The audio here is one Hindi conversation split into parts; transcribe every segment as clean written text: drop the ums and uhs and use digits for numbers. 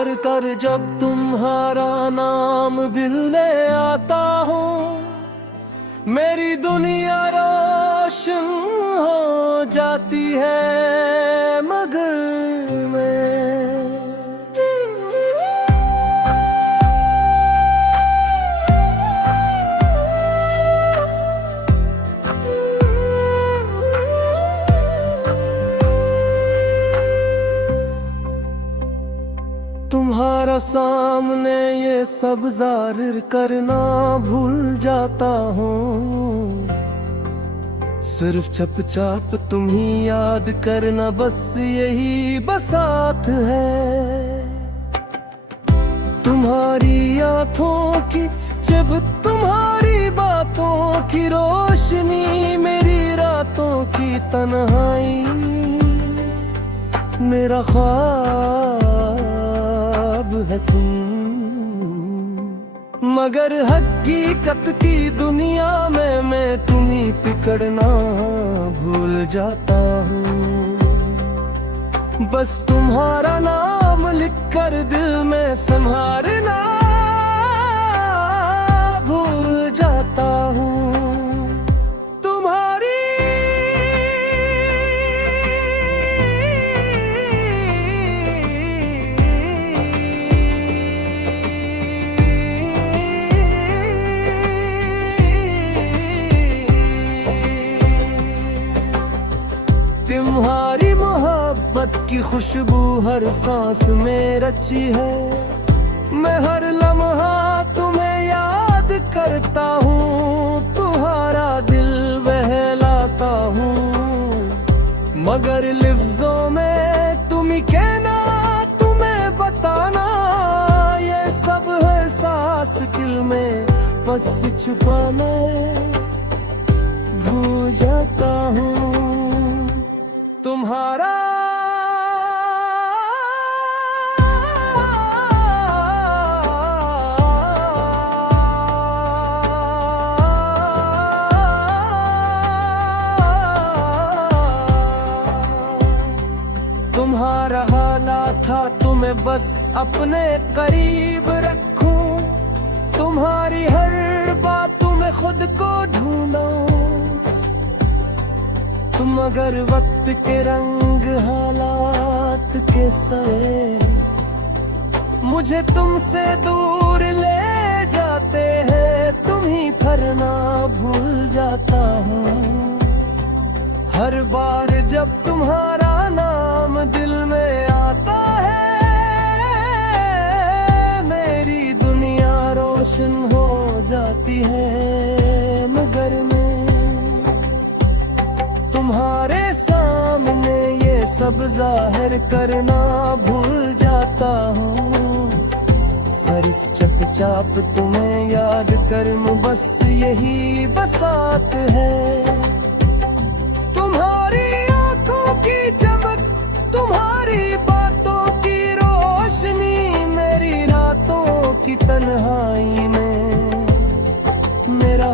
कर कर जब तुम्हारा नाम दिल में आता हो, मेरी दुनिया रोशन हो जाती है मगर में। तुम्हारा सामने ये सब जाहिर करना भूल जाता हूँ, सिर्फ चुपचाप तुम ही याद करना, बस यही बसात है। तुम्हारी आँखों की जब तुम्हारी बातों की रोशनी, मेरी रातों की तन्हाई, मेरा ख्वाब है तुम। मगर हकीकत की दुनिया में मैं तुम्हीं पकड़ना भूल जाता हूँ, बस तुम्हारा नाम लिखकर दिल में संभालना भूल जाता हूँ। तुम्हारी मोहब्बत की खुशबू हर सांस में रची है, मैं हर लम्हा तुम्हें याद करता हूँ, तुम्हारा दिल बहलाता हूँ, मगर लफ्जों में तुम ही कहना, तुम्हें बताना, ये सब एहसास दिल में बस छुपाना भूल जाता हूँ। तुम्हारा तुम्हारा हालात था तुम्हें बस अपने करीब रखूं, तुम्हारी हर बातों में खुद को ढूंढूं, मगर वक्त के रंग हालात के सए मुझे तुमसे दूर ले जाते हैं, तुम ही भरना भूल जाता हूँ। हर बार जब तुम्हारा नाम दिल में आता है, मेरी दुनिया रोशन हो जाती है मगर में। तुम्हारे सामने ये सब जाहिर करना भूल जाता हूँ, सिर्फ चुपचाप तुम्हें याद कर बस यही बसात है। तुम्हारी आंखों की चमक, तुम्हारी बातों की रोशनी, मेरी रातों की तन्हाई में मेरा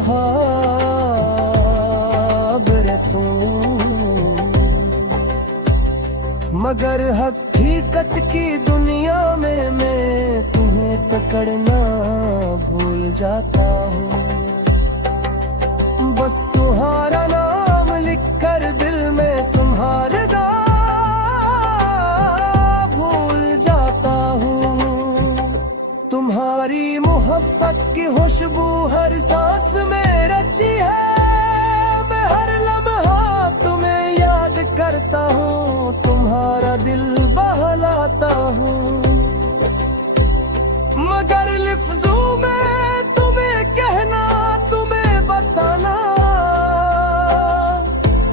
मगर हकीकत की दुनिया में मैं तुम्हें पकड़ना भूल जाता हूँ, बस तुम्हारा नाम लिखकर दिल में संभालना भूल जाता हूँ। तुम्हारी मोहब्बत की खुशबू हर सांस में रची है, मैं हर लम्हा तुम्हें याद करता हूँ, तुम्हारा दिल बहलाता हूँ, मगर लफ्जों में तुम्हें कहना, तुम्हें बताना,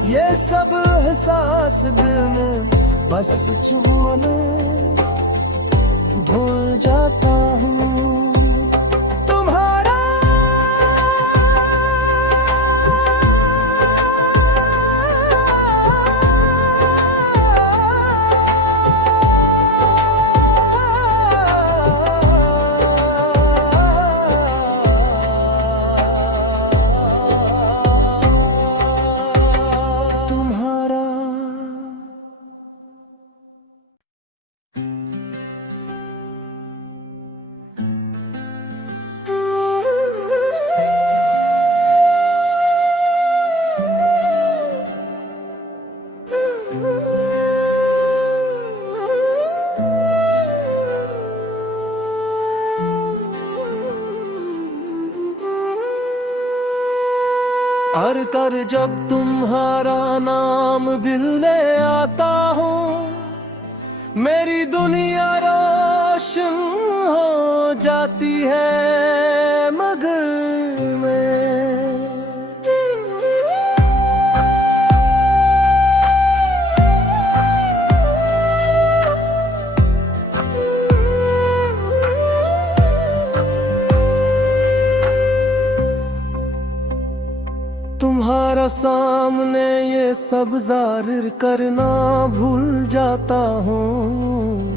ये सब एहसास दिल में बस छुपाना भूल जाता हूँ। और कर जब तुम्हारा नाम मिलने आता हूँ, मेरी दुनिया रोशन हो जाती है मगर में। तुम्हारा सामने ये सब जाहिर करना भूल जाता हूँ,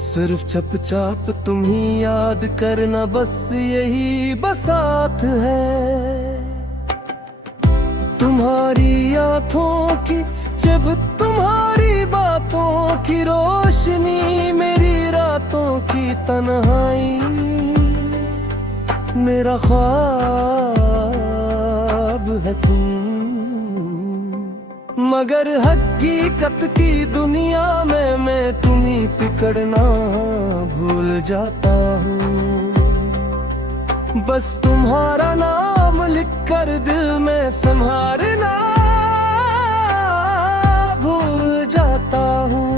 सिर्फ चुपचाप तुम ही याद करना, बस यही बसात है। तुम्हारी आँखों की जब तुम्हारी बातों की रोशनी, मेरी रातों की तन्हाई, मेरा ख्वाब है तुम। मगर हकीकत की दुनिया में मैं तुम्हीं पकड़ना भूल जाता हूँ, बस तुम्हारा नाम लिखकर दिल में संभालना भूल जाता हूँ।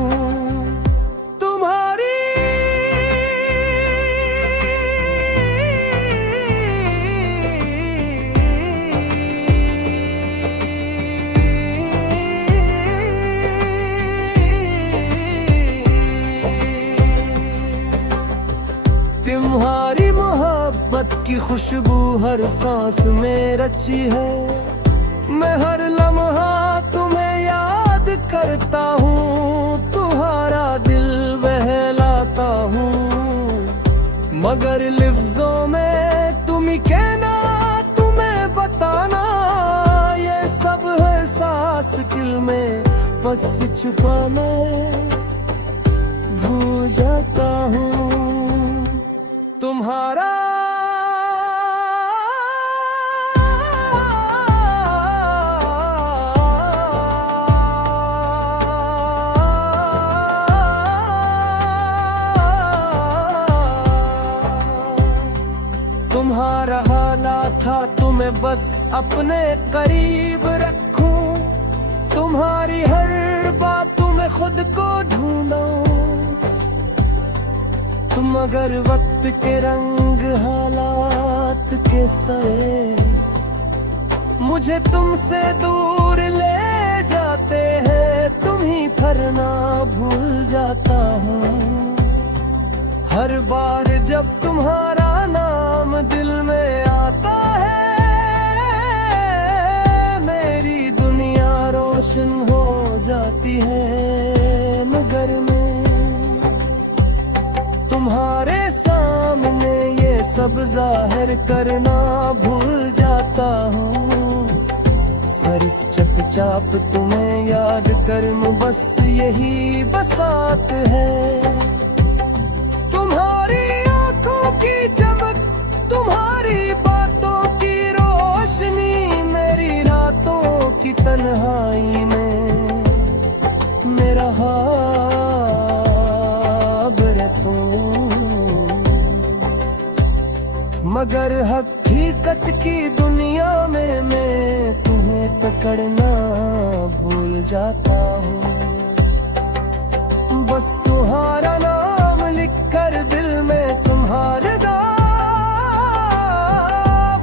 तुम्हारी मोहब्बत की खुशबू हर सांस में रची है, मैं हर लम्हा तुम्हें याद करता हूँ, तुम्हारा दिल बहलाता हूँ, मगर लफ्जों में तुम ही कहना, तुम्हें बताना, ये सब एहसास दिल में बस छुपाना भूल जाता हूँ। तुम्हारा तुम्हारा हालात था तुम्हें बस अपने करीब रखूं, तुम्हारी हर बातों में खुद को ढूंढूं, मगर वक्त के रंग हालात के सए मुझे तुमसे दूर ले जाते हैं, तुम ही फरना भूल जाता हूँ। हर बार जब तुम्हारा नाम दिल में आता है, मेरी दुनिया रोशन हो जाती है मगर में। तुम्हारे सामने ये सब जाहिर करना भूल जाता हूँ, सिर्फ चुपचाप तुम्हें याद कर बस यही बसात है। तुम्हारी आंखों की चमक, तुम्हारी बातों की रोशनी, मेरी रातों की तन्हाई में मेरा मगर हकीकत की दुनिया में मैं तुम्हें पकड़ना भूल जाता हूँ, बस तुम्हारा नाम लिखकर दिल में संभालना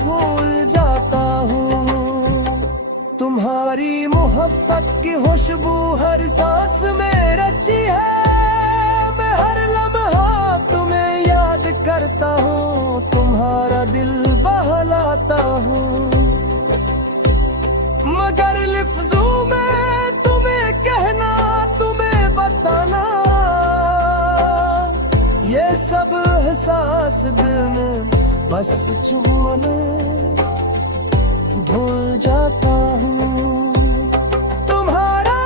भूल जाता हूँ। तुम्हारी मोहब्बत की खुशबू हर सांस में रची है, मैं हर लम्हा तुम्हें याद करता हूँ, तुम्हारा दिल बहलाता हूँ, मगर लफ्जों में तुम्हें कहना, तुम्हें बताना, ये सब एहसास दिल में बस छुपाना भूल जाता हूँ। तुम्हारा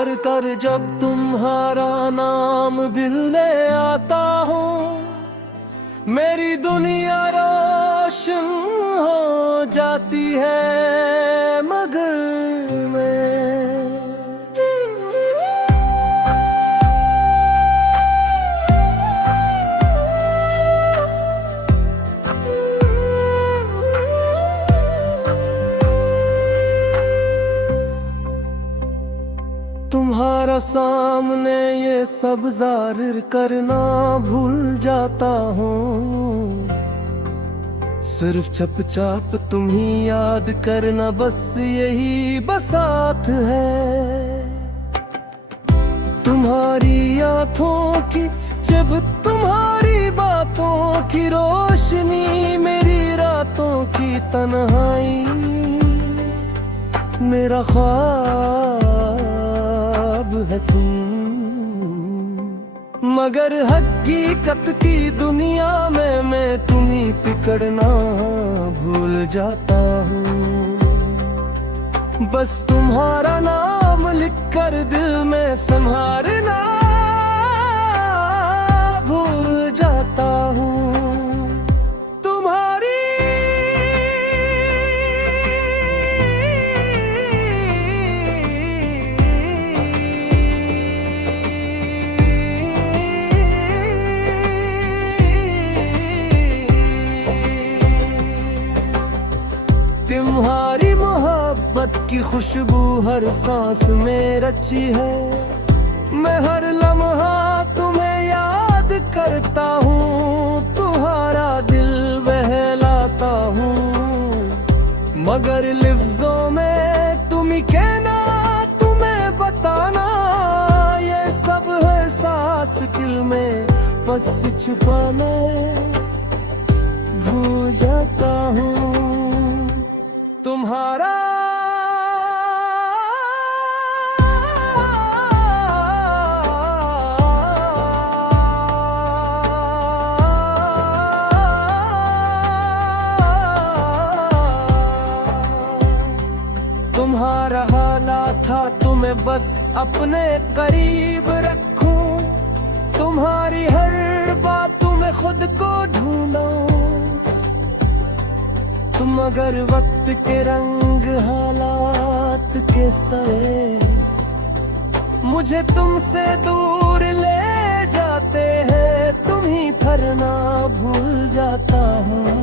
भर कर जब तुम्हारा नाम दिल में आता हो, मेरी दुनिया रोशन हो जाती है मगर में। तुम्हारा सामने ये सब जाहिर करना भूल जाता हूँ, सिर्फ चुपचाप तुम ही याद करना, बस यही बसात है। तुम्हारी आंखों की जब तुम्हारी बातों की रोशनी, मेरी रातों की तन्हाई, मेरा ख्वाब है तुम। मगर हकीकत की दुनिया में मैं तुम्हीं पकड़ना भूल जाता हूँ, बस तुम्हारा नाम लिखकर दिल में संभालना भूल जाता हूँ। तुम्हारी मोहब्बत की खुशबू हर सांस में रची है, मैं हर लम्हा तुम्हें याद करता हूँ, तुम्हारा दिल बहलाता हूँ, मगर लफ्जों में तुम ही कहना, तुम्हें बताना, ये सब एहसास दिल में बस छुपाना भूल जाता हूँ। तुम्हारा तुम्हारा हालात था तुम्हें बस अपने करीब रखूं, तुम्हारी हर बातों में खुद को ढूंढूं, तुम अगर वक्त के रंग हालात के सरे मुझे तुमसे दूर ले जाते हैं, तुम ही फरना भूल जाता हूँ।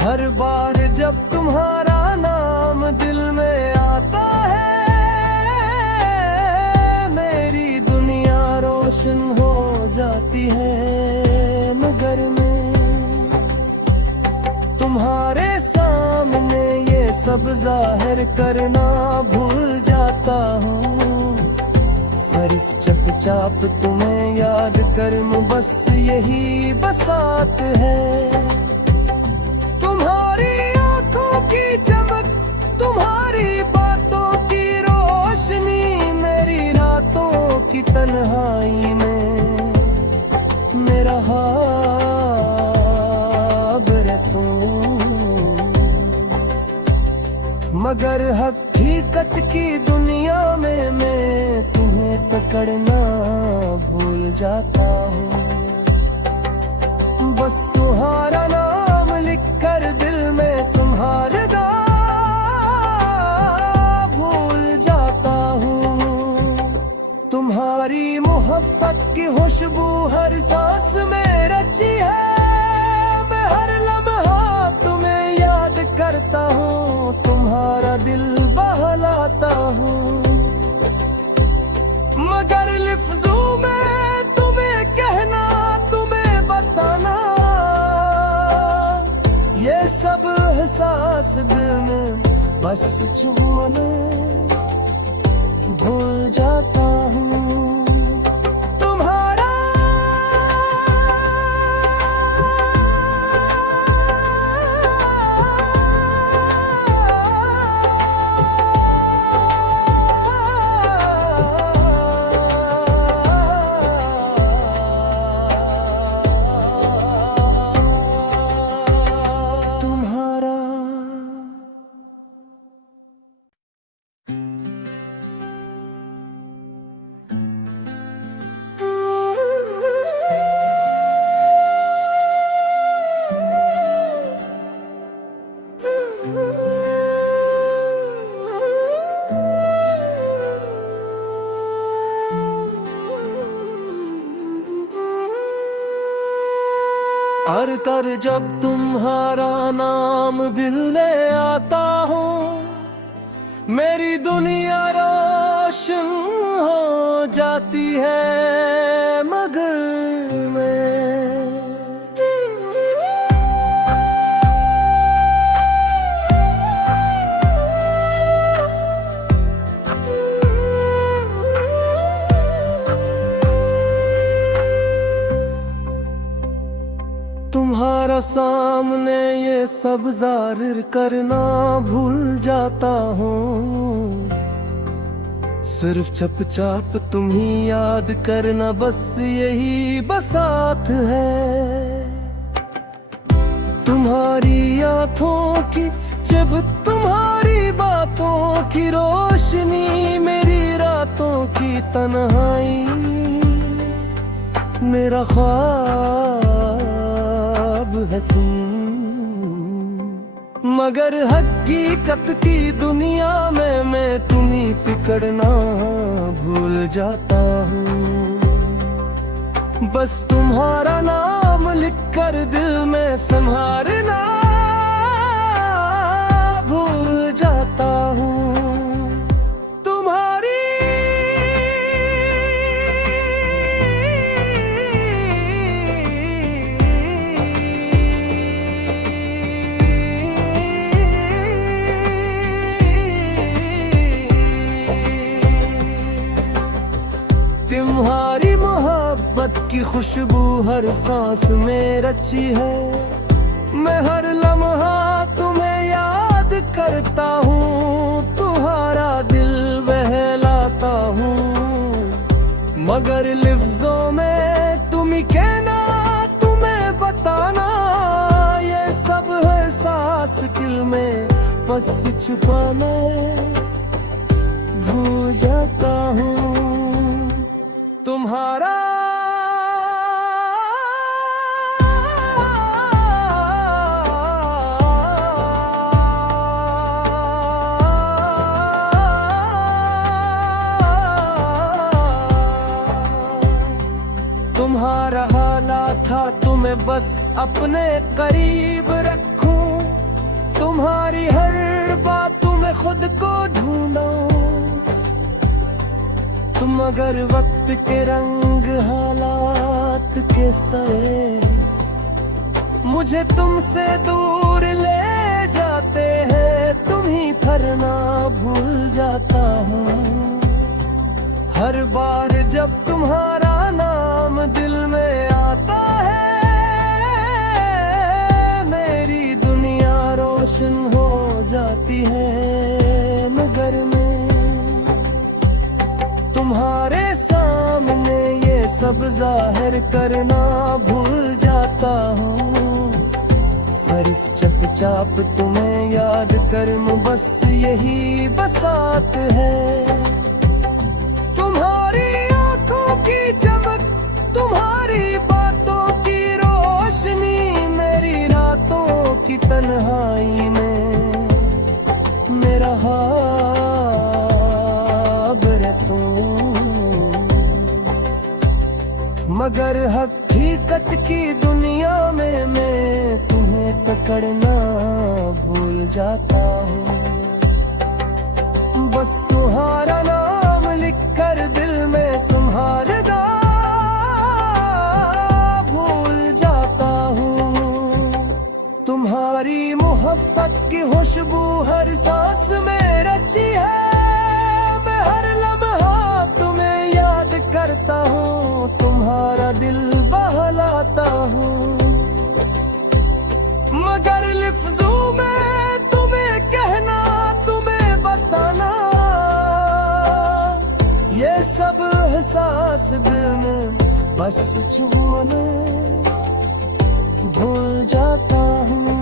हर बार जब तुम्हारा नाम दिल में आता है, मेरी दुनिया रोशन हो जाती है मगर में। तुम्हारे सामने ये सब जाहिर करना भूल जाता हूँ, सिर्फ चुपचाप तुम्हें याद कर बस यही बसात है। तुम्हारी आंखों की चमक, तुम्हारी बातों की रोशनी, मेरी रातों की तन्हाई में मेरा मगर हकीकत की दुनिया में मैं तुम्हें पकड़ना भूल जाता हूँ, बस तुम्हारा नाम लिखकर दिल में संभालना भूल जाता हूँ। तुम्हारी मोहब्बत की खुशबू हर सांस में रची है, मैं हर लम्हा तुम्हें याद करता हूँ, तुम्हारा दिल बहलाता हूँ, मगर लफ्जों में तुम्हें कहना, तुम्हें बताना, ये सब एहसास दिल में बस छुपाना भूल जाता हूँ। कर जब तुम्हारा नाम मिलने आता हूँ, मेरी दुनिया रोशन हो जाती है मगर मैं। तुम्हारा सामने ये सब जाहिर करना भूल जाता हूँ, सिर्फ चुपचाप तुम ही याद करना बस यही बसात है। तुम्हारी आँखों की जब तुम्हारी बातों की रोशनी, मेरी रातों की तन्हाई, मेरा ख्वाब है तुम। मगर हकीकत की दुनिया में मैं तुम्हीं पकड़ना भूल जाता हूँ। बस तुम्हारा नाम लिखकर दिल में संभालना भूल जाता हूँ। तुम्हारी मोहब्बत की खुशबू हर सांस में रची है, मैं हर लम्हा तुम्हें याद करता हूँ, तुम्हारा दिल बहलाता हूँ। मगर लफ्जों में तुम ही कहना, तुम्हें बताना, ये सब एहसास दिल में बस छुपाना भूल जाता हूँ। तुम्हारा तुम्हारा हालात था तुम्हें बस अपने करीब रखूं, तुम्हारी हर बातों में खुद को ढूंढूं। मगर वक्त के रंग हालात के सए मुझे तुमसे दूर ले जाते हैं, तुम ही फरना भूल जाता हूँ। हर बार जब तुम्हारा नाम दिल में आता है, मेरी दुनिया रोशन हो जाती है मगर मैं तुम्हारे सामने ये सब जाहिर करना भूल जाता हूँ। सिर्फ चुपचाप तुम्हें याद कर बस यही बसात है। तुम्हारी आंखों की चमक, तुम्हारी बातों की रोशनी, मेरी रातों की तन्हाई में मेरा मगर हकीकत की दुनिया में मैं तुम्हें पकड़ना भूल जाता हूँ। बस तुम्हारा नाम लिखकर दिल में संभालना भूल जाता हूँ। तुम्हारी मोहब्बत की खुशबू हर सांस में रची है, मैं हर लम्हा तुम्हें याद करता हूँ, तुम्हारा दिल बहलाता हूँ। मगर लफ्जों में तुम्हें कहना, तुम्हें बताना, ये सब एहसास दिल में बस छुपाना भूल जाता हूँ।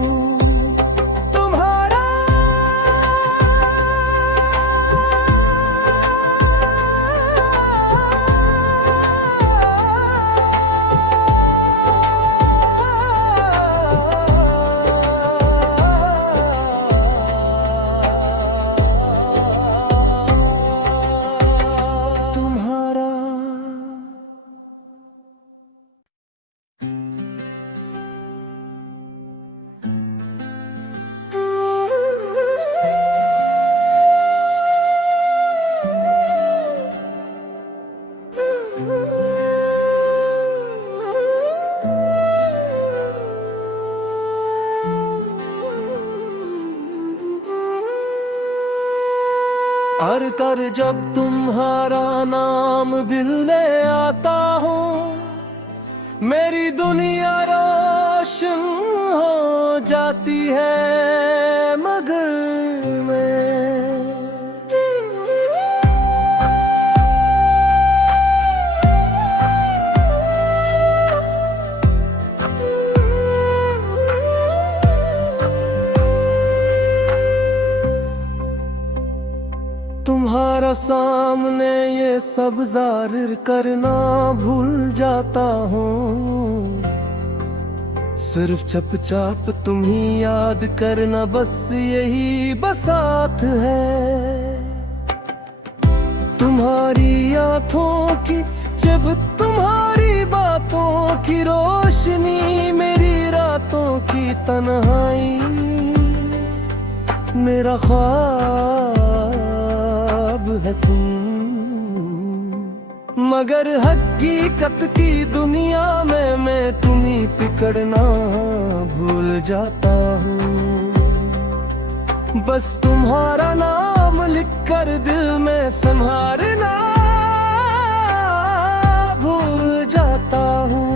और कर जब तुम्हारा नाम दिल में आता हो, मेरी दुनिया रोशन हो जाती है मगर में। तुम्हारा सामने ये सब जाहिर करना भूल जाता हूँ, सिर्फ चुपचाप तुम ही याद करना बस यही बसात है। तुम्हारी आंखों की जब तुम्हारी बातों की रोशनी, मेरी रातों की तन्हाई, मेरा ख्वाब है तुम। मगर हकीकत की दुनिया में मैं तुम्हीं पिकड़ना भूल जाता हूँ। बस तुम्हारा नाम लिखकर दिल में संभालना भूल जाता हूँ।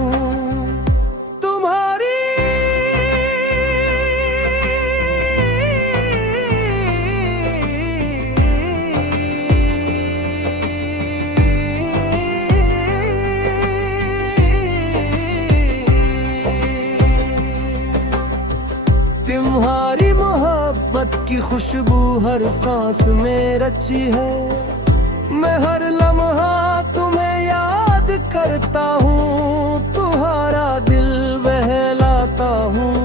तुम्हारी मोहब्बत की खुशबू हर सांस में रची है, मैं हर लम्हा तुम्हें याद करता हूँ, तुम्हारा दिल बहलाता हूँ।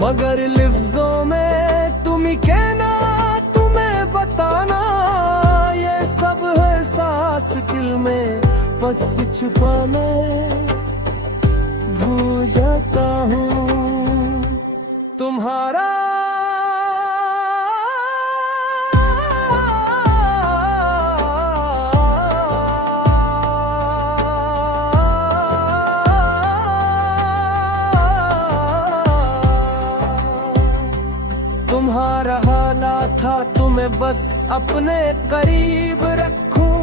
मगर लफ्जों में तुम ही कहना, तुम्हें बताना, ये सब एहसास दिल में बस छुपाना भूल जाता हूँ। तुम्हारा तुम्हारा हाना था तुम्हें बस अपने करीब रखूं,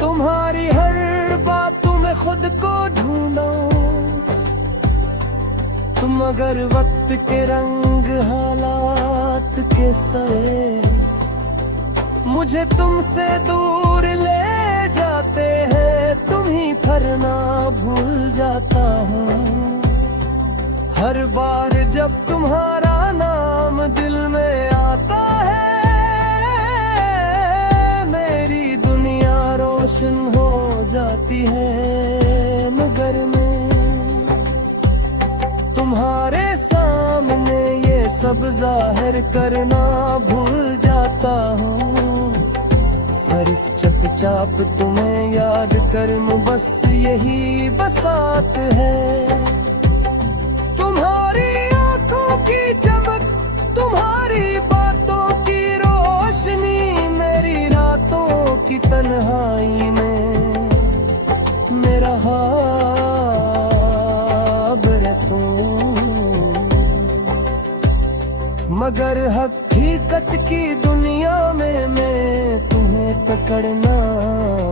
तुम्हारी हर बातों में खुद को ढूंढूं। मगर वक्त के रंग हालात के सए मुझे तुमसे दूर ले जाते हैं, तुम ही फरना भूल जाता हूँ। हर बार जब तुम्हारा नाम दिल में आता है, मेरी दुनिया रोशन हो जाती है मगर में। तुम्हारे सामने ये सब जाहिर करना भूल जाता हूँ, सिर्फ चुपचाप तुम्हें याद कर बस यही बसात है। तुम्हारी आंखों की चमक, तुम्हारी बातों की रोशनी, मेरी रातों की तन्हाई में मेरा मगर हकीकत की दुनिया में मैं तुम्हें पकड़ना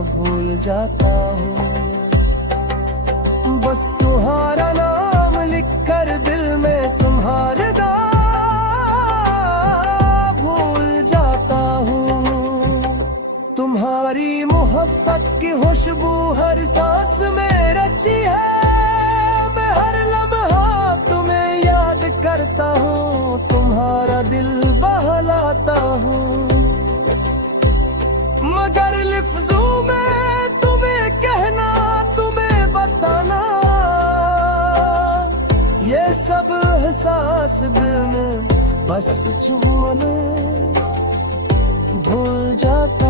भूल जाता हूँ। बस तुम्हारा नाम लिखकर दिल में संभालना भूल जाता हूँ। तुम्हारी मोहब्बत की खुशबू हर सांस में रची है, मैं हर लम्हा तुम्हें याद करता हूँ, तुम्हारा दिल बहलाता हूँ। मगर लफ्जों में तुम्हें कहना, तुम्हें बताना, ये सब एहसास दिल में बस छुपाना भूल जाता